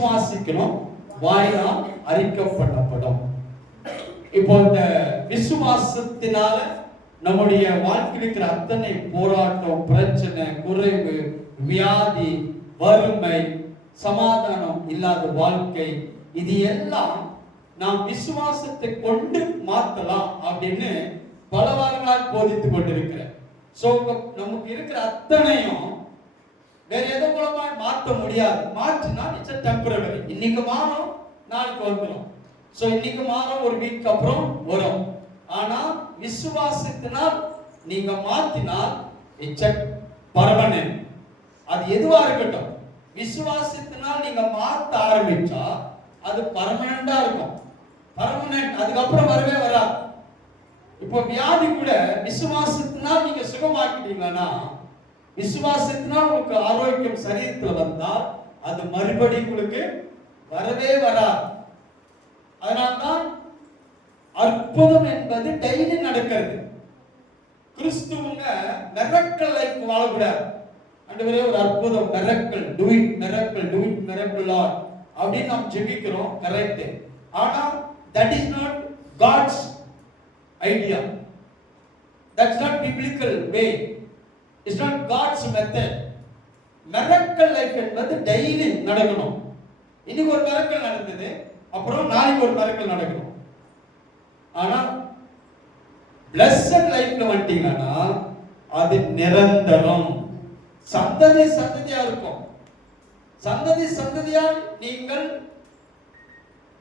விசுவாசிக்கணும், வாயினால் அறிக்கப்படப்படும். இப்போ இந்த விசுவாசத்தினால நம்முடைய வாழ்க்கையில் இருக்கிற அத்தனை போராட்டம், பிரச்சனை, குறைவு, வியாதி, வறுமை, சமாதானம் இல்லாத வாழ்க்கை, இது எல்லாம் நாம் விசுவாசத்தை கொண்டு மாற்றலாம் அப்படின்னு பல வாரங்களாக போதித்துக் கொண்டிருக்கிறேன். சோ நமக்கு இருக்கிற அத்தனையும் வேற எதோ மூலமா மாற்ற முடியாது. மாற்றினா இட்ஸ் டெம்பரரி. இன்னைக்கு மாறும், நாளைக்கு வந்துடும். சோ இன்னைக்கு மாறும், ஒரு வீக் அப்புறம் வரும். ஆனா விசுவாசத்தினால் நீங்க மாத்தினால் இட்ஸ் பர்மனன்ட். அது எதுவா இருக்கட்டும், விசுவாசத்தினால் நீங்க மாத்த ஆரம்பிச்சா அது பர்மனண்டா இருக்கும். பர்மனன்ட், அதுக்கப்புறம் வரவே வராது. இப்போ வியாதி கூட விசுவாசத்தினால் நீங்க சுகமாக்கிட்டீங்கன்னா, விசுவாசத்தினால் உங்களுக்கு ஆரோக்கியம் சரீரத்தில் வந்தால் அது மறுபடியும் உங்களுக்கு வரவே வராது. அதனால்தான் அற்புதம் என்பது டெய்லி நடக்கிறது. கிறிஸ்துவங்க மிரக்கல் லைஃப் வாழக்கூடாது. ஆண்டவரே ஒரு அற்புதம், miracle, to it miracle, to it miracle Lord அப்படின்னு நாம் ஜெபிக்கிறோம், கரெக்ட். ஆனா that is not God's idea. That's not biblical way. It's not God's method. Miracle life என்பது டெய்லி நடக்கணும். இன்னைக்கு ஒரு மிரக்கல் நடந்தது, அப்புறம் நாளைக்கு ஒரு மிரக்கல் நடக்கணும். ஆனா blessed லைஃப்ல வந்துட்டீங்கன்னா அது நிரந்தரம், சந்ததி சந்ததியா இருக்கும். சந்ததி சந்ததியா நீங்கள்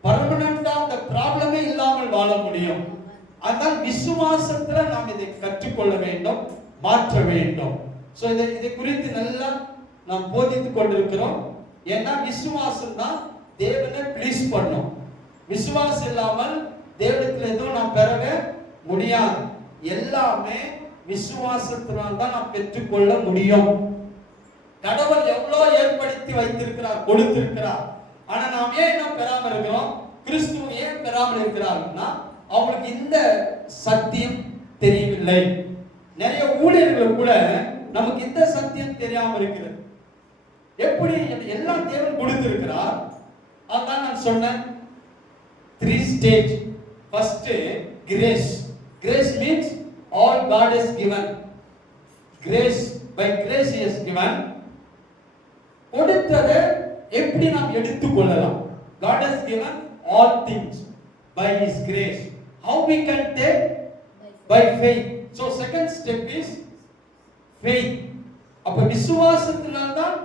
பர்மனண்டா அந்த ப்ராப்ளமே இல்லாமல் வாழ முடியும். அதான் விசுவாசத்துல நாம் இதை கற்றுக்கொள்ள வேண்டும், மாற்ற வேண்டும். சோ இதை குறித்து நல்லா நாம் போதித்துக் கொண்டிருக்கிறோம். ஏன்னா விசுவாசம் தான் தேவனை ப்ளீஸ் பண்ணும். விசுவாசம் இல்லாமல் தேவனிடத்தில் எதுவும் நாம் பெறவே முடியாது. எல்லாமே விசுவாசத்தினால் தான் நாம் பெற்றுக்கொள்ள முடியும். கடவுள் எவ்வளவு ஏற்படுத்தி வைத்திருக்கிறார், கொடுத்திருக்கிறார். ஆனா நாம் ஏன் இன்னும் பெறாமல் இருக்கிறோம்? கிறிஸ்துவ ஏன் பெறாமல் இருக்கிறார்னா அவங்களுக்கு இந்த சத்தியம் தெரியவில்லை. நிறைய ஊழியர்கள் கூட நமக்கு இந்த சத்தியம் தெரியாமல் இருக்கிறது. எப்படி எல்லாம் தேவன் கொடுத்திருக்கிறார். அதான் நான் சொன்னேன் 3 stage. First grace. Grace means all God has given. Grace, by grace he has given. கொடுத்ததை எப்படி நாம் எடுத்துக்கொள்ளலாம்? God has given all things by his grace. How we can take? By faith. So second step is faith. அப்ப விசுவாசத்தினால் தான்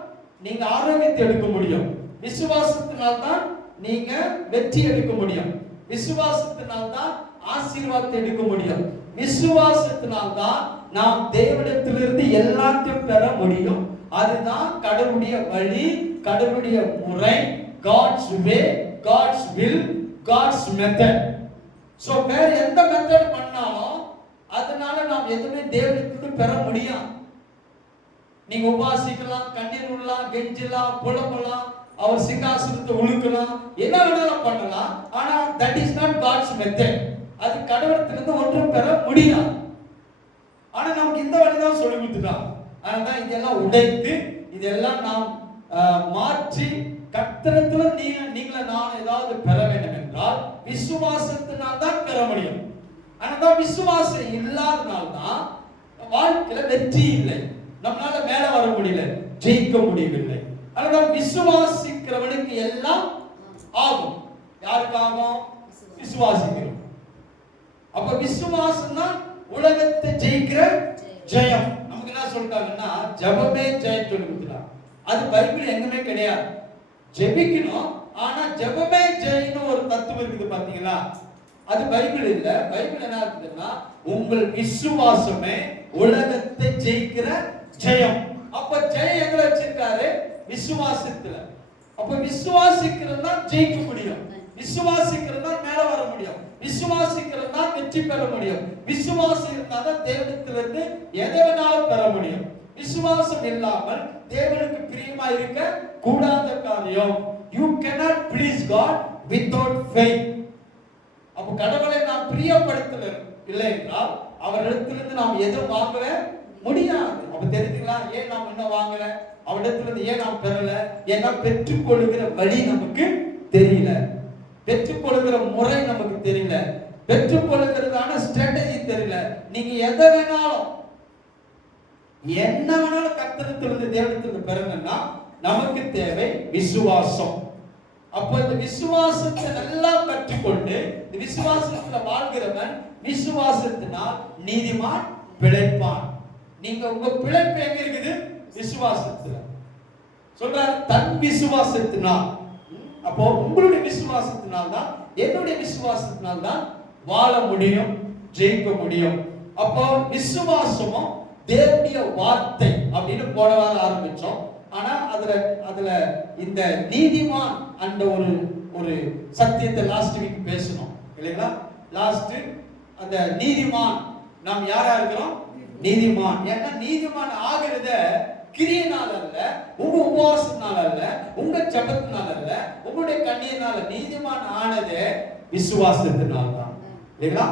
நீங்க ஆரோக்கியத்தை எடுக்க முடியும். விசுவாசத்தினால் தான் நீங்க வெற்றி எடுக்க முடியும். விசுவாசத்தினால் தான் ஆசீர்வாதத்தை எடுக்க முடியும். விசுவாசத்தினால் தான் நாம் தேவனிடத்திலிருந்து எல்லாத்தையும் பெற முடியும். அதுதான் கடவுளுடைய வழி, கடவுளுடைய முறை, God's way, God's will, God's method. So வேற எந்த மெத்தட் பண்ணாலும் அதனால நாம் எதுவுமே தேவனிடத்திலிருந்து பெற முடியாது. நீங்க உபாசிக்கலாம், கண்ணீர் விடலாம், கெஞ்சலாம், புலம்பலாம், அவர் சிங்காசனத்தை உழுக்கலாம், என்ன வேணாலும் பண்ணலாம். ஆனா that is not God's method. அது கடவுளத்திலிருந்து ஒன்றும் பெற முடியாது. ஆனா நமக்கு இந்த வழிதான் சொல்லி கொடுத்துட்டான். அதனால இதெல்லாம் உடைத்து இதெல்லாம் நாம் மாற்றி கர்த்தரிடத்துல நீங்கள நான் ஏதாவது பெற வேண்டும் என்றால் விசுவாசத்தினால் தான் பெற முடியும். ஆனா விசுவாசம் இல்லாதனால தான் வாழ்க்கையில வெற்றி இல்லை, நம்மளால மேல வர முடியல, ஜெயிக்க முடியவில்லை. அதனால விசுவாசிக்கிறவனுக்கு எல்லாம் ஆகும். யாருக்காகும்? விசுவாசிக்கிறோம். அப்ப விசுவாசம் தான் உலகத்தை ஜெயிக்கிற ஜெயம். நமக்கு என்ன சொல்றாங்கன்னா ஜெபமே ஜெயம் சொல்லி கொடுத்துட்டாங்க. அது பைபிள் எங்குமே கிடையாது. ஜெபிக்கணும், ஆனா ஜெபமே ஜெயம்னு ஒரு தத்துவம் இருக்குது பாத்தீங்களா? அது பைபிள் இல்ல. பைபிள் என்ன இருக்குதுன்னா உங்கள் விசுவாசமே உலகத்தை ஜெயிக்கிற ஜெயம். அப்ப ஜெயம் எங்க வச்சிருக்காரு? விசுவாசத்துல. அப்ப விசுவாசிக்கிறதா ஜெயிக்க முடியும், விசுவாசிக்கிறதா மேல வர முடியும், விசுவாசிக்கிறதா வெற்றி பெற முடியும். விசுவாசம் இருந்தாதான் தேவனிடத்திலிருந்து எதை வேணாலும் பெற முடியும். விசுவாசம் இல்லாமல் தேவனுக்கு பிரியமா இருக்க கூடாத காரியம். You cannot please God without faith. அப்ப கடவுளை நாம் பிரியப்படுத்தல இல்லை என்றால் அவரிடத்திலிருந்து நாம் எதுவும் வாங்கவே முடியாது. அப்ப தெரிஞ்சுங்களா ஏன் நாம் என்ன வாங்கல? அவனிடத்துல இருந்து ஏன் நாம் பெறல? ஏன்னா பெற்றுக்கொள்ளுகிற வழி நமக்கு தெரியல, பெற்றுக்கொள்ளுகிற முறை நமக்கு தெரியல, பெற்றுக்கொள்ளுகிறதான ஸ்ட்ராட்டஜி தெரியல. நீங்க எதை வேணாலும் என்ன வேணாலும் கர்த்தரிடத்திலிருந்து தேவனிடத்திலிருந்து பெறணும்னா நமக்கு தேவை விசுவாசம். அப்போ இந்த விசுவாசத்தை நல்லா கற்றுக்கொண்டு இந்த விசுவாசத்துல வாழ்கிறவன் விசுவாசத்தினால் நீதிமான் பிழைப்பான். நீங்க உங்க பிழைப்பு எங்க இருக்குது? விசுவாசத்துல. சொல்றாரு தன் விசுவாசத்தினால். அப்போ உங்களுடைய விசுவாசத்தினால் தான், என்னுடைய விசுவாசத்தினால் தான் வாழ முடியும், ஜெயிக்க முடியும். அப்போ விசுவாசமும் தேவனுடைய வார்த்தை அப்படின்னு போன வாரம் ஆரம்பிச்சோம். ஆனா அதுல இந்த நீதிமான் அந்த ஒரு சத்தியத்தை லாஸ்ட் வீக் பேசணும் இல்லைங்களா? லாஸ்ட் அந்த நீதிமான் நாம் யாரா இருக்கிறோம்? நீதிமான். ஏன்னா நீதிமான் ஆகிறத கிரியையினால அல்ல, உங்க உபவாசத்தினால அல்ல, உங்க ஜெபத்தினால அல்ல, உங்களுடைய கண்ணீரினால. நீதிமான் ஆனது விசுவாசத்தினால தான் இல்லைங்களா?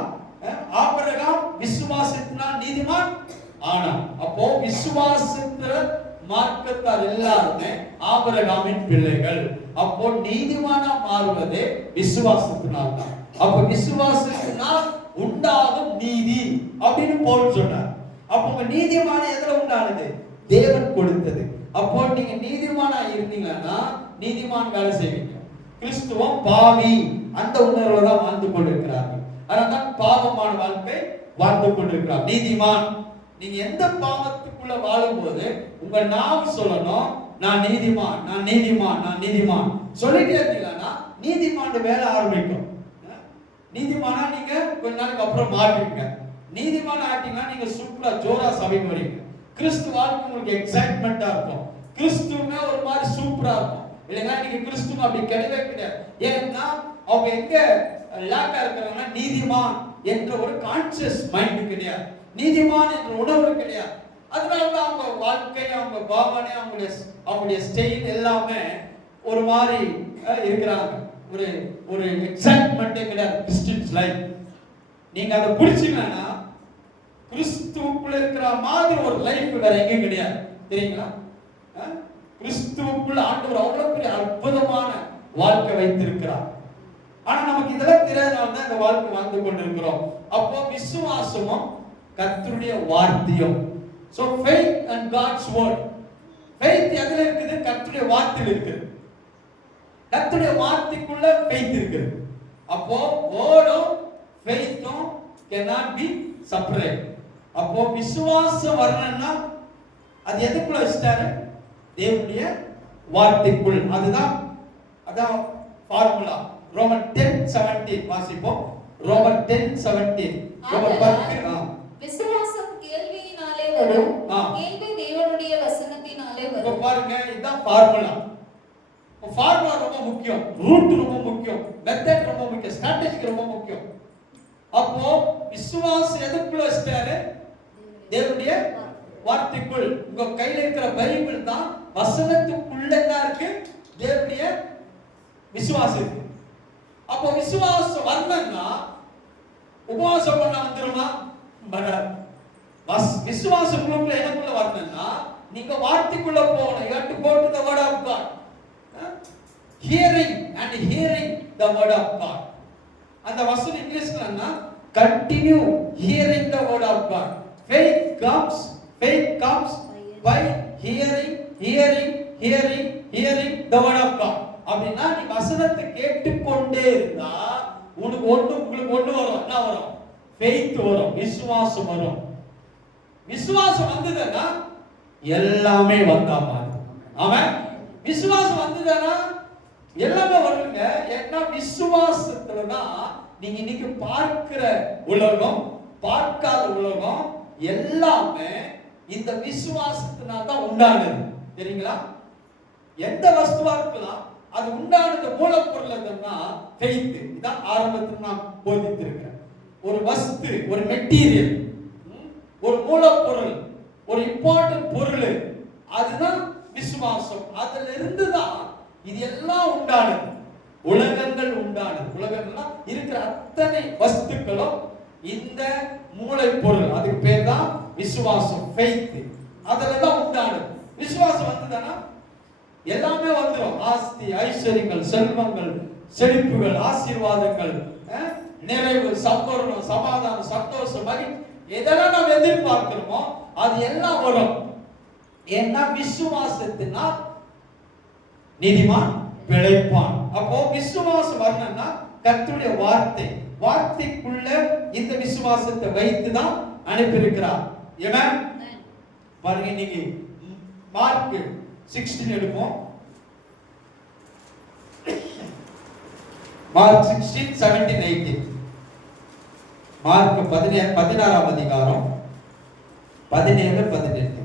ஆபிரகாம் விசுவாசத்தினால் நீதிமான் ஆனான். அப்போ விசுவாசத்துல மார்க்கத்தார் எல்லாருமே ஆபிரகாமின் பிள்ளைகள். அப்போ நீதிமானா மாறுவதே விசுவாசத்தினால் தான். அப்போ விசுவாசத்தினால் உண்டாகும் நீதி அப்படின்னு பவுல் சொன்னார். அப்போ நீதிமான எதுல உண்டானது? தேவன் கொடுத்தது. அப்போ நீங்க நீதிமானா இருந்தீங்கன்னா நீதிமான் வேலை செய்வீங்க. கிறிஸ்துவம் பாவி அந்த உணர்வுல தான் வாழ்ந்து கொண்டிருக்கிறார்கள். அதனால்தான் பாவமான வாழ்க்கை வாழ்ந்து கொண்டிருக்கிறார். நீதிமான் நீங்க எந்த பாவத்துக்குள்ள வாழும்போது உங்க நாவு சொல்லணும், நான் நீதிமான், நான் நீதிமான், நான் நீதிமான் சொல்லிட்டே இருந்தீங்கன்னா நீதிமான் வேலை ஆரம்பிக்கும். நீதிமானா நீங்க கொஞ்ச நாளுக்கு அப்புறம் மாறுவீங்க. நீதிமான் ஆயிட்டீங்கன்னா நீங்க சூப்பரா ஜோரா சபைக்கு வரீங்க. கிறிஸ்து வாழ்க்கை உங்களுக்கு எக்ஸைட்மெண்டா இருக்கும். கிறிஸ்துவுமே ஒரு மாதிரி சூப்பரா இருக்கும் இல்லைன்னா. நீங்க கிறிஸ்துவ அப்படி கிடையவே கிடையாது. ஏன்னா அவங்க எங்க லாக்கா இருக்கிறாங்கன்னா நீதிமான் என்ற ஒரு கான்சியஸ் மைண்ட் கிடையாது, நீதிமான் என்ற உணர்வு கிடையாது. அதனாலதான் அவங்க வாழ்க்கை, அவங்க பாவனை, அவங்களுடைய ஸ்டைல் எல்லாமே ஒரு மாதிரி இருக்கிறாங்க. ஒரு எக்ஸைட்மெண்டே கிடையாது கிறிஸ்டியன்ஸ் லைஃப். நீங்க அதை புடிச்சீங்கன்னா கிறிஸ்துவுக்குள்ள இருக்கிற மாதிரி ஒரு லைஃப் வேற எங்கேயும் கிடையாது தெரியுங்களா? கிறிஸ்துவுக்குள்ள ஆண்டவர் அவ்வளவு பெரிய அற்புதமான வாழ்க்கை வைத்திருக்கிறார். ஆனா நமக்கு இதெல்லாம் தெரியாதனால தான் இந்த வாழ்க்கை வாழ்ந்து கொண்டிருக்கிறோம். அப்போ விசுவாசமும் கர்த்தருடைய வார்த்தையும். So faith and God's word. faith எதுல இருக்குது? கர்த்தருடைய வார்த்தையில் இருக்குது. கர்த்தருடைய வார்த்தைக்குள்ள faith இருக்குது. அப்போ வேர்டும் faithம் cannot be separate. அப்போ விசுவாசம் வரணும்னா அது எதுக்குள்ள வச்சிட்டாரு? தேவனுடைய வார்த்தைக்குள். அதான் ஃபார்முலா. ரோமன் 10:17 வாசிப்போம். ரோமன் 10:17. ரோமன் 10. விசுவாசம் கேள்வியினாலே வரும், கேள்வி தேவனுடைய வசனத்தினாலே வரும். பாருங்க, இதுதான் ஃபார்முலா. ஃபார்முலா ரொம்ப முக்கியம், ரூட் ரொம்ப முக்கியம், மெத்தட் ரொம்ப முக்கியம், ஸ்ட்ராட்டஜி ரொம்ப முக்கியம். அப்போ விசுவாசம் எதுக்குள்ள வச்சிட்டாரு? தேவனுடைய வார்த்தைக்குள். உங்க கையில இருக்கிற பைபிள் தான் வசனத்துக்குள்ள தான் இருக்கு தேவனுடைய விசுவாசம். அப்போ விசுவாசம் வரணும்னா உபவாசம் பண்ண வந்துருமா? வராது. விசுவாசம் உங்களுக்குள்ள எனக்குள்ள வரணும்னா நீங்க வார்த்தைக்குள்ள போகணும். You have to go to the word of God. Hearing and hearing the word of God. அந்த வசனம் இங்கிலீஷ்லன்னா continue hearing the word of God. Faith comes by hearing the word of God. அப்படின்னா நீ வசனத்தை கேட்டுக்கொண்டே இருந்தா உங்களுக்கு ஒண்ணு வரும். என்ன வரும்? faith வரும், விசுவாசம் வரும். விசுவாசம் வந்ததுன்னா எல்லாமே வந்தா மாதிரி. ஆமென். விசுவாசம் வந்ததுன்னா எல்லாமே வருங்க. ஏன்னா விசுவாசத்துல தான் நீங்க இன்னைக்கு பார்க்கிற உலகம், பார்க்காத உலகம் எல்லாமே இந்த விசுவாசத்தினால தான் உண்டானது. தெரியுங்களா? எந்த வஸ்துவா இருக்கலாம், அது உண்டானது மூலப்பொருள் எதுன்னா ஃபெய்த். இதான் ஆரம்பத்தில் நான் போதித்திருக்கிறேன். ஒரு வஸ்து, ஒரு மெட்டீரியல், ஒரு மூலப்பொருள், ஒரு இம்பார்ட்டன்ட் பொருள், அதுதான் விசுவாசம். அதுல இருந்து தான் இது எல்லாம் உண்டானது. உலகங்கள் உண்டானது. உலகங்கள்னா இருக்கிற அத்தனை வஸ்துக்களும் இந்த மூளை பொருள், அதுக்கு பேர் தான் விசுவாசம், ஃபெய்த். அதுல தான் உண்டானது. விசுவாசம் வந்ததுன்னா எல்லாமே வந்துடும். ஆஸ்தி, ஐஸ்வர்யங்கள், செல்வங்கள், செழிப்புகள், ஆசீர்வாதங்கள், நிறைவு, சம்பூர்ணம், சமாதானம், சந்தோஷம், மகிழ்ச்சி, எதெல்லாம் நாம் எதிர்பார்க்கிறோமோ அது எல்லாம் வரும். ஏன்னா விசுவாசத்தினால் நீதிமான் பிழைப்பான். அப்போ விசுவாசம் வரணும்னா கர்த்தருடைய வார்த்தைக்குள்ள இந்த விசுவாசத்தை வைத்து தான் அனுப்பியிருக்கிறார். ஆமென். பாருங்க, இன்னைக்கு மார்க் 16 எடுப்போம். மார்க் 16, 17, 18. மார்க் 16ஆம் அதிகாரம் 17, 18.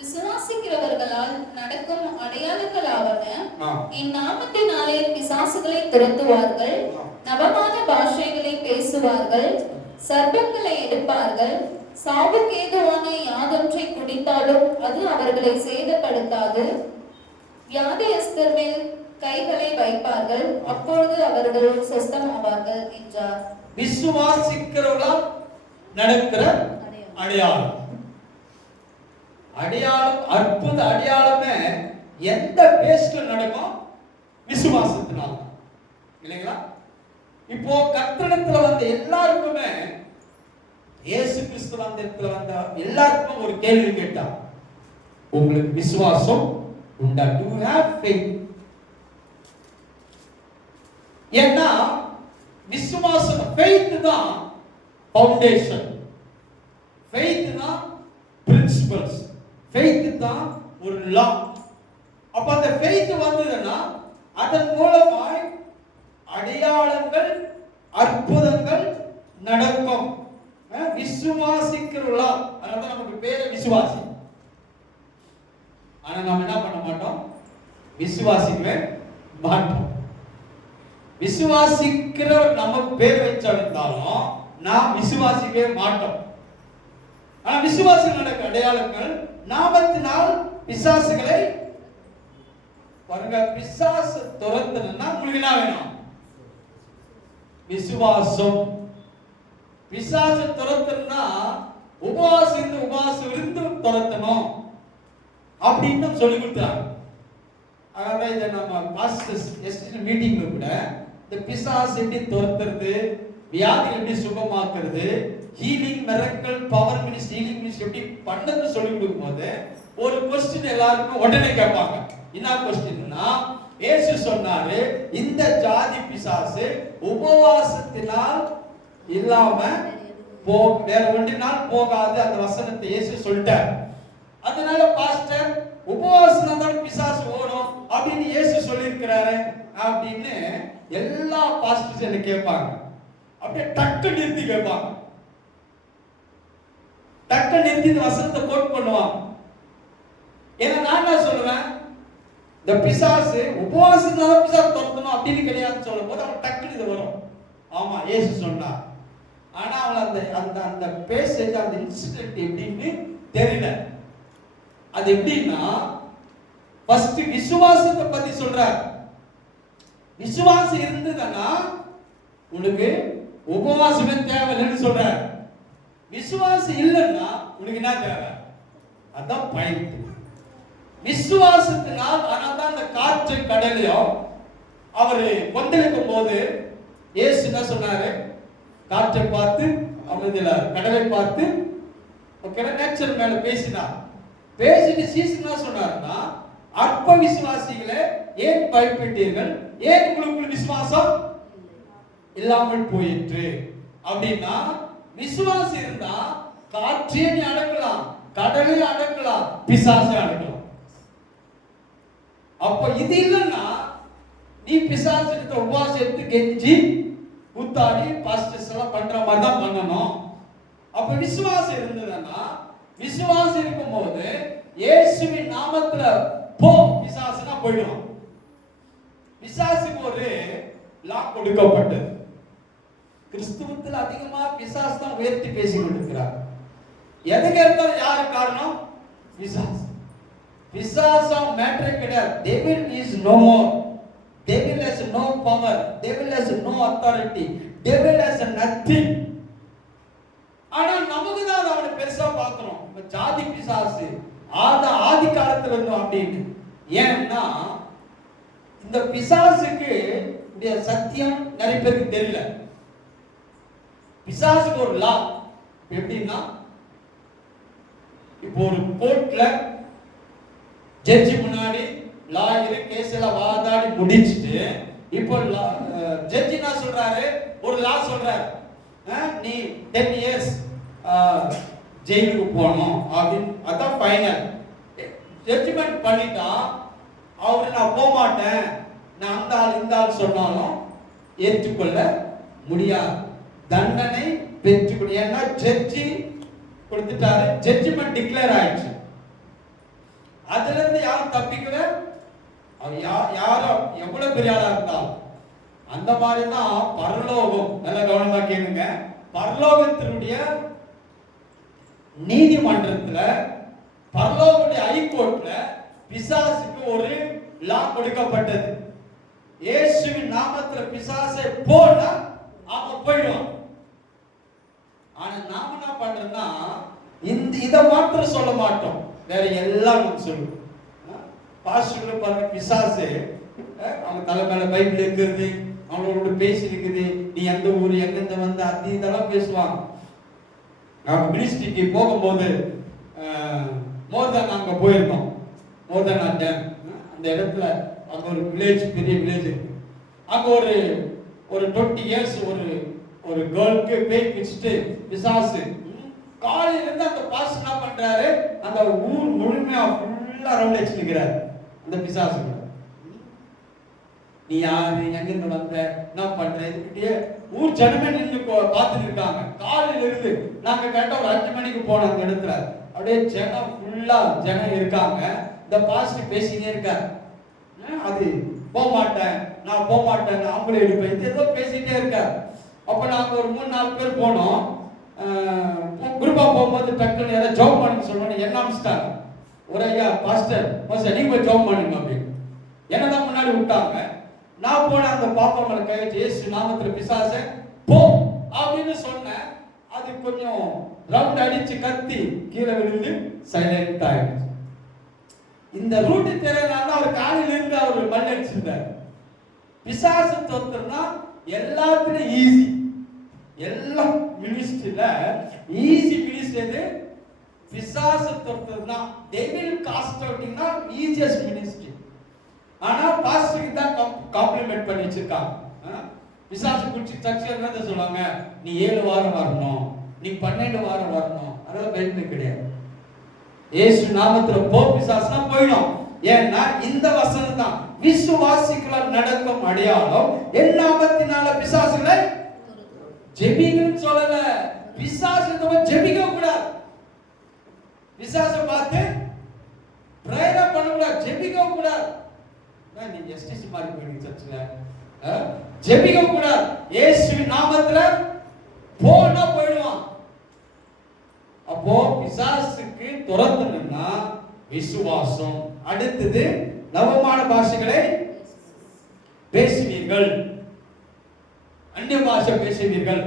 விசுவாசிக்கிறவர்களால் நடக்கும் அடையாளங்களாவன, என் நாமத்தினாலே பிசாசுகளை துரத்துவார்கள், நவமான பாஷைகளை பேசுவார்கள், சர்ப்பங்களை எடுப்பார்கள், சாவுக்கேதுவான யாதொன்றை குடித்தாலும் அது அவர்களை சேதப்படுத்தாது, வியாதியஸ்தர் மேல் கைகளை வைப்பார்கள், அப்பொழுது அவர்கள் சொஸ்தமாவார்கள் என்றார். விசுவாசிக்கிறவர்களால் நடக்கிற அடையாளம், அற்புத அடையாளமே எந்த பேஸ்ல நடக்கும்? விசுவாசத்தினால, இல்லைங்களா? இப்போ கர்த்தரிடத்துல வந்த எல்லாருக்குமே, இயேசு கிறிஸ்து வந்த எல்லாருக்கும் ஒரு கேள்வி கேட்டார், உங்களுக்கு விசுவாசம் உண்டா? Do you have faith? ஏன்னா விசுவாசம், faith தான் ஃபவுண்டேஷன், faith தான் பிரின்சிபல்ஸ், faith தான் ஒரு லா. அப்ப அந்த faith வந்ததுன்னா அதன் மூலமாய் அடையாளங்கள், அற்புதங்கள் நடக்கும். விசுவாசிக்கிறவர்களா, அதனால நமக்கு பேரு விசுவாசி. ஆனா நாம என்ன பண்ண மாட்டோம்? விசுவாசிக்கவே மாட்டோம். விசுவாசிக்கிற நம்ம பேர் வச்சிருந்தாலும் நாம் விசுவாசிக்கவே மாட்டோம். ஆனா விசுவாசிகள் நடக்க அடையாளங்கள், நாமத்தினால் பிசாசுகளை பாருங்க. பிசாசு துரத்தணும்னா உங்களுக்கு என்ன வேணும்? விசுவாசம். பிசாசு துரத்தணும்னா உபவாசம் இருந்து துரத்தணும் அப்படின்னு சொல்லி கொடுத்தாங்க. அதான் இதை நம்ம பாஸ்டர்ஸ் மீட்டிங்ல கூட இந்த பிசாசு எப்படி துரத்துறது, வியாதி எப்படி சுகமாக்குறது, healing miracle power ministry, healing ministry எப்படி பண்ணது சொல்லி கொடுக்கும்போது ஒரு क्वेश्चन எல்லாருக்கும் உடனே கேட்பாங்க. என்ன क्वेश्चनனா, இயேசு சொன்னாரு இந்த ஜாதி பிசாசு உபவாசத்தினால் இல்லாம வேற ஒன்றினால் போகாது, அந்த வசனத்தை இயேசு சொல்லிட்டார். அதனால பாஸ்டர் உபவாசம் தான் பிசாசு ஓடும் அப்படின்னு இயேசு சொல்லியிருக்கிறாரு அப்படின்னு எல்லா பாஸ்டர்ஸ் என்ன கேட்பாங்க. அப்படியே டக்கு நிறுத்தி கேட்பாங்க, டக்கு நிறுத்தி இந்த வசனத்தை கோட் பண்ணுவாங்க. ஏன்னா நான் என்ன சொல்லுவேன், இந்த பிசாசு உபவாசத்தினால பிசாசு துரத்தணும் அப்படின்னு கிடையாது சொல்லும் போது அவன் டக்குன்னு இது வரும். ஆமா இயேசு சொன்னா. ஆனா அவன் அந்த பேசேஜ், அந்த இன்சிடென்ட் எப்படின்னு தெரியல. அது எப்படின்னா, ஃபர்ஸ்ட் விசுவாசத்தை பத்தி சொல்றார். விசுவாசம் இருந்ததுன்னா உனக்கு உபவாசமே தேவையில்லைன்னு சொல்றார். விசுவாசம் இல்லைன்னா உனக்கு என்ன தேவை? அதான் பாயிண்ட். விசுவாசத்தினால் ஆனாதான் அந்த காற்று கடலையும் அவர் கொந்தளிக்கும் போது இயேசு என்ன சொன்னாரு? காற்றை பார்த்து அமைதியார், கடலை பார்த்து நேச்சர் மேல பேசினார். பேசிட்டு சீசன் என்ன சொன்னார்னா, அற்ப விசுவாசிகளே ஏன் பயப்பட்டீர்கள், ஏன் உங்களுக்கு விசுவாசம் இல்லாமல் போயிற்று அப்படின்னா, விசுவாசம் இருந்தா காற்றையே நீ அடக்கலாம், கடலை அடக்கலாம், பிசாசை அடக்கலாம். அப்ப இது இல்லைன்னா நீ பிசாசு உபவாசம் எடுத்து கெஞ்சி கூத்தாடி பாஸ்டர்ஸ் எல்லாம் பண்ற மாதிரி தான் பண்ணணும். அப்ப விசுவாசம் இருந்ததுன்னா, விசுவாசம் இருக்கும் போது இயேசுவின் நாமத்துல போ பிசாசுனா போயிடும். பிசாசுக்கு ஒரு லாக் கொடுக்கப்பட்டது. கிறிஸ்துவத்தில் அதிகமா பிசாசு தான் உயர்த்தி பேசிக் கொண்டிருக்கிறார். எதுக்கு இருந்தாலும் யாரு காரணம்? பிசாசு. பிசாசம் மேட்டரே கிடையாது. devil is no more. devil has no power. devil has no authority. devil has nothing. ஆனா நமக்கு தான் அவனை பெருசா பார்க்கிறோம். இப்ப ஜாதி பிசாசு, ஆதி காலத்துல இருந்தோம் அப்படின்னு. ஏன்னா இந்த பிசாசுக்கு இந்த சத்தியம் நிறைய பேருக்கு தெரியல. பிசாசுக்கு ஒரு லா எப்படின்னா, இப்போ ஒரு கோர்ட்ல ஜட்ஜி முன்னாடி லாயர் கேஸ் எல்லாம் வாதாடி முடிச்சிட்டு, இப்போ ஜட்ஜி என்ன சொல்றாரு, ஒரு லா சொல்றாரு, நீ 10 years ஜெயிலுக்கு போகணும் அப்படின்னு. அதான் ஃபைனல் ஜட்ஜ்மெண்ட் பண்ணிட்டா, அவரு நான் போக மாட்டேன், நான் அந்த ஆள் இந்த ஆள் சொன்னாலும் ஏற்றுக்கொள்ள முடியாது, தண்டனை பெற்றுக்கொள்ள. ஏன்னா ஜட்ஜி கொடுத்துட்டாரு, ஜட்ஜ்மெண்ட் டிக்ளேர் ஆயிடுச்சு. அதுல இருந்து யாரும் தப்பிக்கல. அவன் யாரும் எவ்வளவு பெரிய ஆளா இருந்தாலும். அந்த மாதிரி தான் பரலோகம். நல்ல கவனமா கேளுங்க. பரலோகத்தினுடைய நீதிமன்றத்துல, பரலோகத்துடைய ஹைகோர்ட்ல பிசாசுக்கு ஒரு லா கொடுக்கப்பட்டது. இயேசுவின் நாமத்துல பிசாசை போனா அவன் போயிடுவான். ஆனா நாம என்ன பண்றோம்னா, இதை மாத்திரம் சொல்ல மாட்டோம், வேற எல்லாம் சொல்லுவோம். பாஸ்டர் பாருங்க, பிசாசு அவங்க தலை மேல பைபிள் இருக்கிறது, அவங்களோட பேசி இருக்குது, நீ எந்த ஊர் எங்கிருந்து வந்து அது இதெல்லாம் பேசுவாங்க. நான் மினிஸ்ட்ரிக்கு போகும்போது மோர்தான் அங்க போயிருந்தோம். மோர்தான் டேம் அந்த இடத்துல அங்க ஒரு வில்லேஜ், பெரிய வில்லேஜ் இருக்கு. அங்க ஒரு 20 years ஒரு கேர்ளுக்கு பேய் பிடிச்சிட்டு பிசாசு காலையில இருந்து அந்த பாஸ் என்ன பண்றாரு, அந்த ஊர் முழுமையா ஃபுல்லா ரவுண்ட் அடிச்சுக்கிறாரு அந்த பிசாசு. நீ யாரு, எங்கிருந்து வந்த, என்ன பண்ற, இதுக்கிட்டே ஊர் ஜனமே நின்று பார்த்துட்டு இருக்காங்க. காலையில இருந்து நாங்க கேட்ட ஒரு 5 மணிக்கு போனோம் அந்த இடத்துல, அப்படியே ஜனம் ஃபுல்லா ஜனம் இருக்காங்க. இந்த பாஸ்டர் பேசினே இருக்காரு, அது போக மாட்டேன், நான் போக மாட்டேன், ஆம்பளை எடுப்பேன், இது ஏதோ பேசிட்டே இருக்காரு. அப்ப நாங்க ஒரு 3-4 பேர் போனோம். குரூப்பா போகும்போது டக்குன்னு யாராவது ஜாப் பண்ணுங்க சொல்லணும். என்ன அமிச்சிட்டாங்க, ஒரு ஐயா பாஸ்டர் நீங்க போய் ஜாப் பண்ணுங்க அப்படின்னு என்னதான் முன்னாடி விட்டாங்க. நான் போன அந்த பாப்பா மேல கை வச்சு இயேசு நாமத்துல பிசாசே போ அப்படின்னு சொன்னேன். அது கொஞ்சம் ரவுண்ட் அடிச்சு கத்தி கீழே விழுந்து சைலண்ட் ஆயிடுச்சு. இந்த ரூட்டு தெரியலன்னா அவர் காலையில இருந்து அவர் மண் அடிச்சிருந்தார். பிசாசு தொத்துறனா எல்லாத்துலயும் ஈஸி. எல்லா மினிஸ்ட்ரியில ஈஸி மினிஸ்ட்ரி எது? பிசாசு தொத்துறதுனா டெவில் காஸ்ட் அவுட்னா ஈஸியஸ்ட் மினிஸ்ட்ரி. ஆனா பாஸ்டருக்கு தான் காம்ப்ளிமெண்ட் பண்ணி வச்சிருக்காங்க. பிசாசு குடிச்சு சர்ச்சை என்ன சொல்லுவாங்க, நீ 7 வாரம் வரணும், நீ 12 வாரம் வரணும், அதெல்லாம் வேணுமே கிடையாது. இயேசு நாமத்துல போ பிசாசுனா போயிடும். ஏன்னா இந்த வசனம் தான் விசுவாசிகளால் நடக்கும் அடையாளம், என் நாமத்தினால பிசாசுகளை ஜெபிங்கன்னு சொல்லல. பிசாசு ஜெபிக்க கூடாது, பிசாசை பார்த்து பிரேயர் பண்ண கூடாது, ஜெபிக்க கூடாது. நீங்க எஸ்டிசி மாதிரி போயிடுங்க சர்ச்சில், ஜெபிக்க கூடாது. இயேசுவின் நாமத்துல போனா போயிடுவான். அப்போ பிசாசுக்கு துரத்தணும்னா விசுவாசம். அடுத்தது நவமான பாஷைகளை பேசுவீர்கள், அந்நிய பாஷை பேசுவீர்கள்,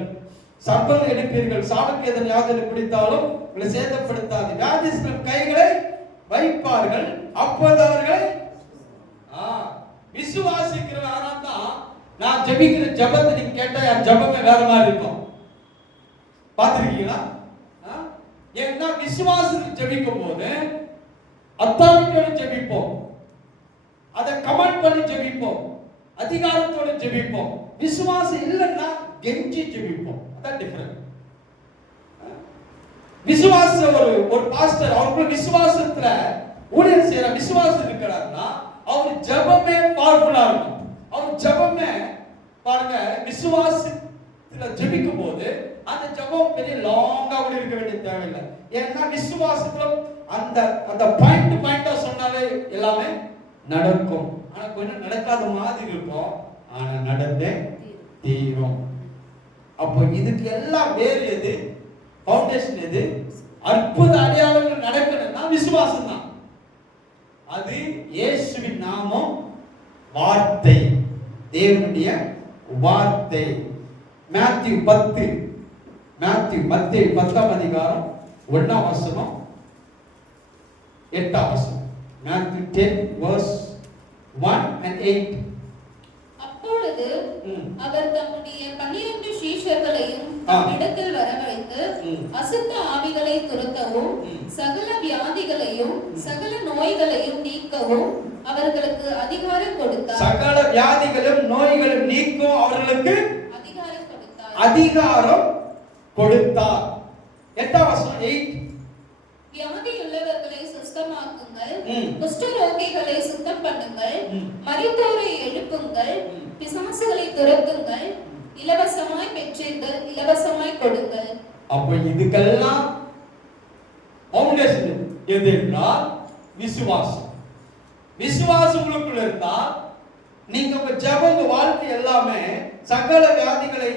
சர்ப்பங்களை எடுப்பீர்கள், சாவுக்கு எதன் யாதனை பிடித்தாலும் உங்களை சேதப்படுத்தாது, வியாதிஸ்தரின் கைகளை வைப்பார்கள், அப்போது அவர்களை விசுவாசிக்கிறவனா தான். நான் ஜெபிக்கிற ஜெபத்தை நீங்க கேட்டா என் ஜெபமே வேற மாதிரி இருக்கும். பாத்திருக்கீங்களா? ஏன்னா விசுவாசத்தில் ஜெபிக்கும் போது அத்தாரிட்டியோட ஜெபிப்போம், அதை கமெண்ட் பண்ணி ஜெபிப்போம், அதிகாரத்தோட ஜெபிப்போம். விசுவாசம் இல்லைன்னா கெஞ்சி ஜெபிப்போம். அதான் டிஃபரன்ஸ். விசுவாசம் ஒரு பாஸ்டர் அவருக்கு விசுவாசத்துல ஊழியர் செய்யற விசுவாசம் இருக்கிறாருன்னா அவர் ஜெபமே பவர்ஃபுல்லா இருக்கும். அவர் ஜெபமே பாருங்க, விசுவாசத்துல ஜெபிக்கும் போது அந்த ஜெபம் பெரிய லாங்கா கூட இருக்க வேண்டிய தேவையில்லை. ஏன்னா விசுவாசத்துல அந்த பாயிண்டா சொன்னாலே எல்லாமே நடக்கும். ஆனா கொஞ்சம் நடக்காத மாதிரி இருக்கும், ஆனா நடந்தே தீரும். அப்போ இதுக்கு எல்லாம் வேறு எது, ஃபவுண்டேஷன் எது? அற்புத அடையாளங்கள் நடக்கணும்னா விசுவாசம் தான். அது இயேசுவின் நாமம், வார்த்தை, தேவனுடைய வார்த்தை. மத்தேயு 10 அதிகாரம் 1ஆம் வசனம். 8ஆம் வசனம். Matthew 10 verse 1 and 8. அப்பொழுது அவர் தம்முடைய 12 சீஷர்களையும் தம்மிடத்தில் வரவழைத்து அசுத்த ஆவிகளை துரத்தவும் சகல வியாதிகளையும் சகல நோய்களையும் நீக்கவும் அவர்களுக்கு அதிகாரம் கொடுத்தார். சகல வியாதிகளும் நோய்களும் நீக்கவும் அவர்களுக்கு அதிகாரம் கொடுத்தார். 8ஆம் வசனம் 8. வியாதியுள்ளவர்களை சுத்தமாக்குங்கள், குஷ்டரோகிகளை சுத்தம் பண்ணுங்கள், மரித்தோரை எழுப்புங்கள், பிசாசுகளை துரத்துங்கள், இலவசமாய் பெற்றீர்கள், இலவசமாய் கொடுங்கள். அப்ப இதுக்கெல்லாம் ஃபவுண்டேஷன் எது என்றால் விசுவாசம். விசுவாசம் உங்களுக்குள்ள இருந்தா நீங்க உங்க ஜெபம் வாழ்க்கை எல்லாமே சகல வியாதிகளை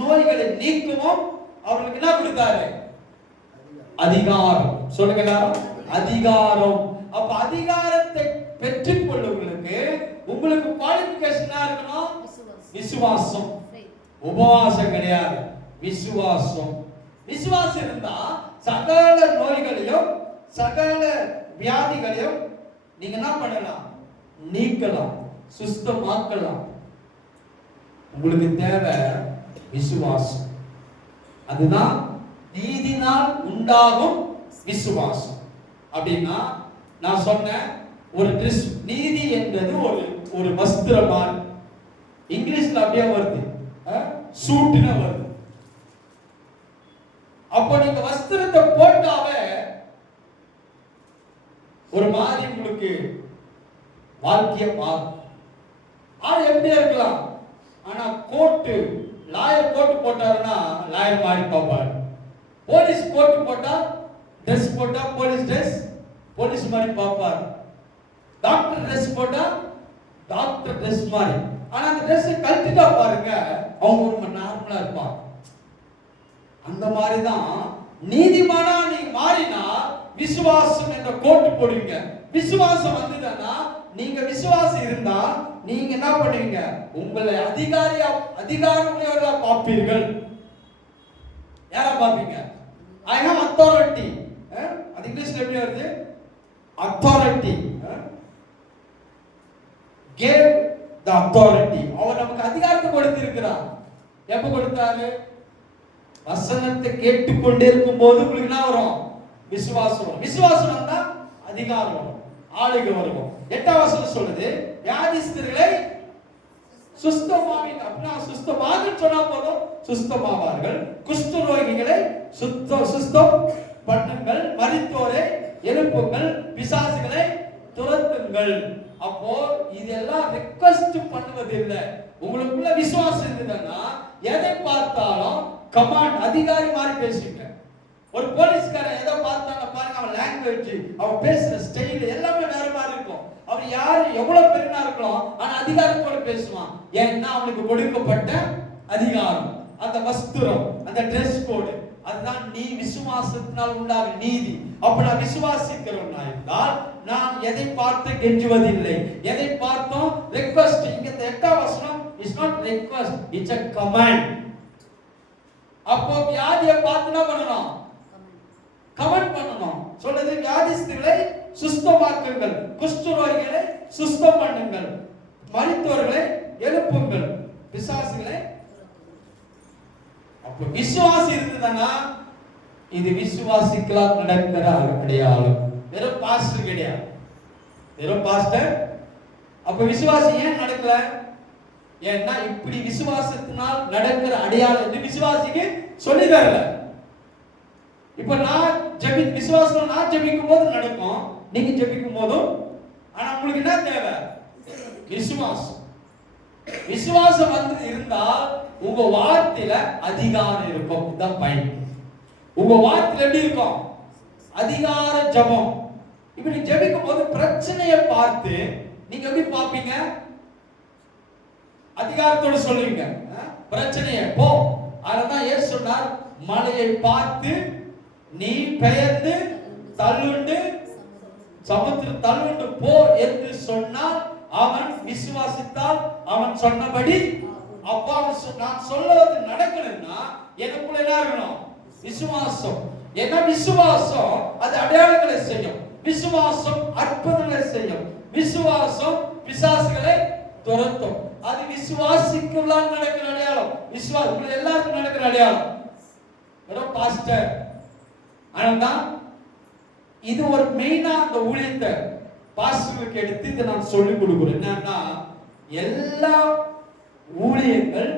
நோய்களை நீக்கவும் அவர்களுக்கு என்ன கொடுத்தாரு? அதிகாரம். சொல்லுங்க எல்லாரும், அதிகாரம். அப்ப அதிகாரத்தை பெற்றுக் கொள்ளுவங்களுக்கு உங்களுக்கு குவாலிஃபிகேஷனா இருக்கணும் விசுவாசம். உபவாசம் கிடையாது, விசுவாசம். விசுவாசம் இருந்தா சகல நோய்களையும் சகல வியாதிகளையும் நீங்க என்ன பண்ணலாம்? நீக்கலாம், சுத்தமாக்கலாம். உங்களுக்கு தேவை விசுவாசம். அதுதான் நீதினால் உண்டாகும் விசுவாசம். அப்படின்னா நான் சொன்னேன் ஒரு ட்ரெஸ், நீதி என்பது ஒரு வஸ்திரமான இங்கிலீஷ்ல அப்படியே வருது, சூட்னு வருது. அப்போ நீங்க வஸ்திரத்தை போட்டாவே ஒரு மாதிரி உங்களுக்கு வாழ்க்கைய மாறும். ஆனா எப்படியா இருக்கலாம், ஆனா கோட்டு லாயர் கோட்டு போட்டாருன்னா லாயர் மாதிரி பார்ப்பாரு. போலீஸ் கோட்டு போட்டா ட்ரெஸ் போட்டா போலீஸ் ட்ரெஸ் போலீஸ் மாதிரி பார்ப்பாரு. டாக்டர் ட்ரெஸ் போட்டா டாக்டர் ட்ரெஸ் மாதிரி. ஆனா அந்த ட்ரெஸ் கழட்டிட்டா பாருங்க, அவங்க ரொம்ப நார்மலா இருப்பாங்க. அந்த மாதிரி தான் நீதிமானா நீங்க மாறினா விசுவாசம் என்ற கோட்டு போடுவீங்க. விசுவாசம் வந்ததுன்னா, நீங்க விசுவாசம் இருந்தா நீங்க என்ன பண்ணுவீங்க? உங்களை அதிகாரமுடையவர்களா பார்ப்பீர்கள். யாரா பார்ப்பீங்க? I have authority. அது இங்கிலீஷ்ல எப்படி வருது? authority. gave the authority. அவர் நமக்கு அதிகாரத்தை கொடுத்திருக்கிறார். எப்ப கொடுத்தாரு? வசனத்தை கேட்டுக்கொண்டே இருக்கும்போது உங்களுக்கு என்ன வரும்? விசுவாசம் வரும். விசுவாசம் வந்தா அதிகாரம் வரும், ஆளுகை வரும். 8ஆம் வசனம் சொல்லுது, வியாதிஸ்தர்களை சுத்தமாவீங்க. அப்படின்னா சுத்தமாக சொன்னா போதும், சுத்தமாவார்கள். குஷ்டரோகிகளை சுத்தம் பண்ணுங்கள், மரித்தோரை எழுப்புங்கள், பிசாசுகளை துரத்துங்கள். அப்போ இதெல்லாம் ரிக்வெஸ்ட் பண்ணுவது இல்லை. உங்களுக்குள்ள விசுவாசம் இருந்ததுன்னா எதை பார்த்தாலும் கமாண்ட், அதிகாரி மாதிரி பேசுவீங்க. ஒரு போலீஸ்காரன் எதை பார்த்தாலும் பாருங்க, அவன் லாங்குவேஜ், அவன் பேசுற ஸ்டைல் எல்லாமே வேற மாதிரி இருக்கும். அவன் யாரு எவ்வளவு பெரியனா இருக்கலாம், ஆனா அதிகாரத்தோட பேசுவான். ஏன்னா அவனுக்கு கொடுக்கப்பட்ட அதிகாரம், அந்த வஸ்திரம், அந்த ட்ரெஸ் கோடு. அதுதான் நீ விசுவாசத்தினால் உண்டாகும் நீதி. அப்ப நான் விசுவாசிக்கிறவனா இருந்தால் நான் எதை பார்த்து கெஞ்சுவதில்லை, எதை பார்த்தோம் ரிக்வெஸ்ட். இங்க 8ஆம் வசனம் is not request, it's a command. அப்போ வியாதியை பார்த்து என்ன பண்ணணும்? கமெண்ட் பண்ணணும். சொல்றது வியாதிஸ்தர்களை சுத்தமாக்குங்கள், குஷ்டரோகிகளை சுத்தம் பண்ணுங்கள், மரித்தோர்களை எழுப்புங்கள், பிசாசுகளை. அப்போ விசுவாசம் இருந்ததுன்னா இது விசுவாசிக்கலாம் நடக்கிற அடையாளம். வெறும் பாஸ்டர் கிடையாது, வெறும் பாஸ்டர். அப்ப விசுவாசம் ஏன் நடக்கல? ஏன்னா இப்படி விசுவாசத்தினால் நடக்கிற அடையாளம் என்று விசுவாசிக்கு சொல்லி தரல. இப்ப நான் விசுவாசம் நான் ஜெபிக்கும் போது நடக்கும், நீங்க ஜெபிக்கும் போதும். ஆனா உங்களுக்கு என்ன தேவை? விசுவாசம். விசுவாசம் வந்து இருந்தால் உங்க வார்த்தையில அதிகாரம் இருக்கும். இதுதான் பயன். உங்க வார்த்தையில எப்படி இருக்கும்? அதிகார ஜெபம். இப்ப நீ ஜெபிக்கும் போது பிரச்சனையை பார்த்து நீங்க எப்படி பார்ப்பீங்க? அதிகாரத்தோட சொல்லுவீங்க. பிரச்சனையை போ. அதனால இயேசு சொன்னார், மலையை பார்த்து நீ பெயர்ந்து தள்ளுண்டு சமுத்திர தள்ளுண்டு போ என்று சொன்னால் அவன் விசுவாசித்தால் அவன் சொன்னபடி. அப்பா நான் சொல்றது நடக்கணும்னா எனக்குள்ள என்ன இருக்கணும்? விசுவாசம். என்ன விசுவாசம் அது அடையாளங்களை செய்யும். விசுவாசம் அற்புதங்களை செய்யும். விசுவாசம் பிசாசுகளை துரத்தும். அது விசுவாசிக்குள்ளால் நடக்கிற அடையாளம். விசுவாசம் எல்லாருக்கும் நடக்கிற அடையாளம். பாஸ்டர் ஆனால் இது ஒரு மெயினா அந்த ஊழியத்தை பாஸ்டருக்கு எடுத்து இதை நான் சொல்லிக் கொடுக்கிறேன். என்னன்னா எல்லா ஊழியங்கள்,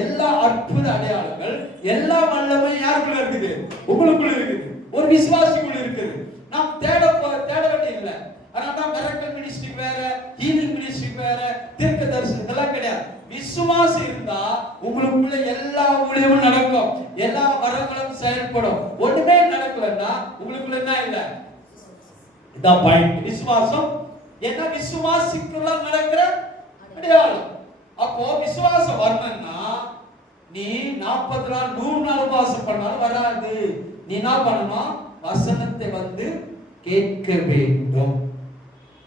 எல்லா அற்புத அடையாளங்கள், எல்லா வல்லமையும் யாருக்குள்ள இருக்குது? உங்களுக்குள்ள இருக்குது. ஒரு விசுவாசிக்குள்ள இருக்குது. நாம் தேட வேண்டியதில்லை. அதனால மிரக்கல் மினிஸ்ட்ரி வேற, ஹீலிங் மினிஸ்ட்ரி வேற, தீர்க்க தரிசனம் இதெல்லாம் கிடையாது. விசுவாசம் இருந்தா உங்களுக்குள்ள எல்லா ஊழியமும் நடக்கும், எல்லா வரங்களும் செயல்படும். ஒண்ணுமே நடக்கலன்னா உங்களுக்குள்ள என்ன இல்லை? இதான் பாயிண்ட். விசுவாசம் என்ன? விசுவாசிக்குள்ள நடக்கிற அடையாளம். அப்போ விசுவாசம் வரணும்னா நீ 40 நாள் 100 நாள் உபவாசம் பண்ணாலும் வராது. நீ என்ன பண்ணணும்? வசனத்தை வந்து கேட்க வேண்டும்.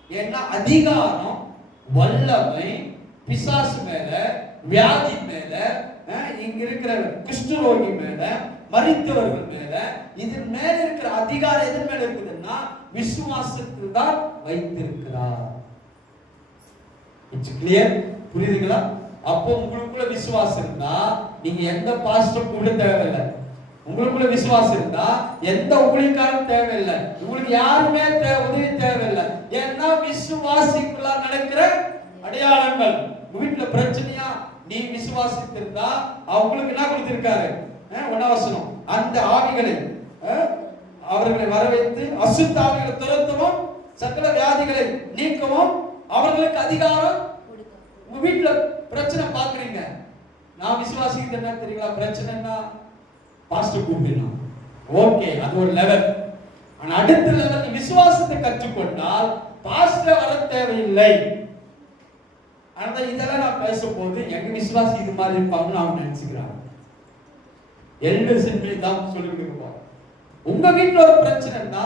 ஏன்னா அதிகாரம், வல்லமை பிசாசு மேல, வியாதி மேல, இங்க இருக்கிற குஷ்டரோகி மேல, மரித்தவர்கள் மேல, இதன் மேல இருக்கிற அதிகாரம் எதன் மேல இருக்குதுன்னா விசுவாசத்தில் தான் வைத்திருக்கிறார். It's clear? புரியுதுங்களா? அப்போ உங்களுக்குள்ள விசுவாசம் இருந்தா நீங்க எந்த பாஸ்டர் கூட தேவையில்லை. உங்களுக்குள்ள விசுவாசம் இருந்தா எந்த ஊழியக்காரரும் தேவையில்லை. உங்களுக்கு யாருமே உதவி தேவையில்லை. ஏன்னா விசுவாசிக்குள்ள நடக்கிற அடையாளங்கள். வீட்டுல பிரச்சனையா? நீ விசுவாசித்திருந்தா அவங்களுக்கு என்ன கொடுத்திருக்காரு? 1 வசனம், அந்த ஆவிகளை அவர்களை வரவைத்து அசுத்த ஆவிகளை துரத்தவும் சகல வியாதிகளை நீக்கவும் அவர்களுக்கு அதிகாரம். உங்க வீட்டுல பிரச்சனை பாக்குறீங்க, நான் விசுவாசிக்கிறது என்ன தெரியுங்களா? பிரச்சனைன்னா பாஸ்டர் கூப்பிடணும், ஓகே, அது ஒரு லெவல். ஆனா அடுத்த லெவல் நீ விசுவாசத்தை கற்றுக்கொண்டால் பாஸ்டர் வர தேவையில்லை. ஆனா இதெல்லாம் நான் பேசும்போது எங்க விசுவாசி இது மாதிரி இருப்பாங்கன்னு அவங்க நினைச்சுக்கிறாங்க. எல்டர்ஸ் தான் சொல்லி கொடுப்போம். உங்க வீட்டுல ஒரு பிரச்சனைன்னா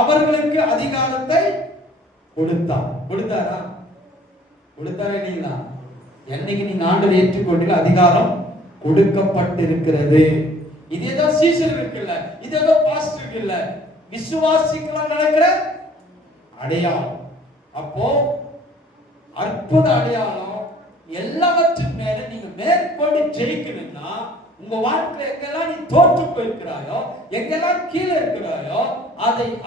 அவர்களுக்கு அதிகாரத்தை கொடுத்தாரா இல்லைங்களா? என்னைக்கு நீங்க ஆண்டவரை ஏற்றுக்கொண்டீங்க அதிகாரம் கொடுக்கப்பட்டிருக்கிறது. இது ஏதோ சீசர் இருக்குல்ல, இது ஏதோ பாஸ்டர் இல்ல, விசுவாசிக்கலாம் நடக்கிற அடையாளம். அப்போ அற்புத அடையாளம் எல்லாவற்றின் மேல நீங்க மேற்கொண்டு ஜெயிக்கணும்னா உங்க வாழ்க்கையில எங்கெல்லாம் நீ தோற்று போயிருக்கிறாயோ, எங்கெல்லாம் கீழே இருக்கிறாயோ,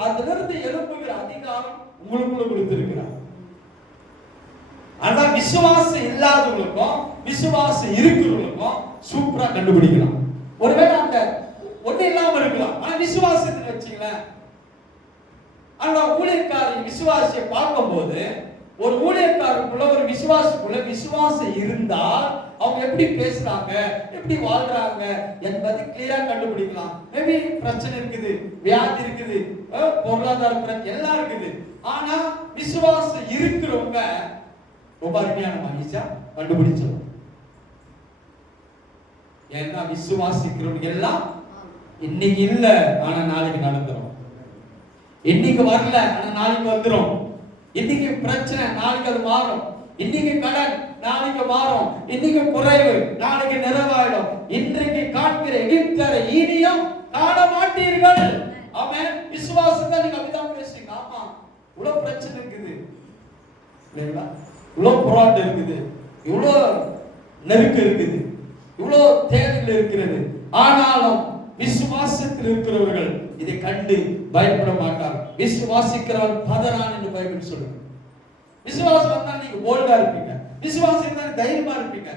அதிலிருந்து எழுப்புகிற அதிகாரம் உங்களுக்குள்ள கொடுத்திருக்கிறார். ஆனா விசுவாசம் இல்லாதவங்களுக்கும் விசுவாசம் இருக்கிறவங்களுக்கும் சூப்பரா கண்டுபிடிக்கலாம். ஒருவேளை அந்த ஒண்ணு இல்லாம இருக்கலாம், ஆனா விசுவாசத்தை வச்சுங்களேன். ஆனா ஊழியக்காரன் விசுவாசியை பார்க்கும்போது ஒரு ஊழியக்காரருக்குள்ள ஒரு விசுவாசத்துக்குள்ள விசுவாசம் இருந்தால் அவங்க எப்படி பேசுறாங்க, எப்படி வாழ்றாங்க என்பதை கிளியரா கண்டுபிடிக்கலாம். மேபி பிரச்சனை இருக்குது, வியாதி இருக்குது, பொருளாதார பிரச்சனை எல்லாம் இருக்குது. ஆனா விசுவாசம் இருக்கிறவங்க ரொம்ப அருமையான மனுஷா கண்டுபிடிச்சோம். ஏன்னா விசுவாசிக்கிறவங்க எல்லாம் இன்னைக்கு இல்ல, ஆனா நாளைக்கு நடந்துரும். இன்னைக்கு வரல, ஆனா நாளைக்கு வந்துரும். இன்னைக்கு பிரச்சனை, நாளைக்கு அது மாறும். இன்னைக்கு கடன், நாளைக்கு மாறும். இன்னைக்கு குறைவு, நாளைக்கு நிறைவாயிடும். இன்றைக்கு காண்கிற எகிப்தரை இனியும் காண மாட்டீர்கள். ஆமென். விசுவாசத்தை நீங்க அப்படிதான் பேசுறீங்க. ஆமா, இவ்வளவு பிரச்சனை இருக்குது இல்லைங்களா? இவ்வளவு போராட்டம் இருக்குது, இவ்வளவு நெருக்கம் இருக்குது, இவ்வளவு தேவைகள் இருக்கிறது. ஆனாலும் விசுவாசத்தில் இருக்கிறவர்கள் இதை கண்டு பயப்பட மாட்டார். விசுவாசிக்கிறவன் பதறான் என்று பைபிள் சொல்லுது. விசுவாசம் வந்தா நீங்க போல்டா இருப்பீங்க, விசுவாசம் இருந்தா தைரியமா இருப்பீங்க.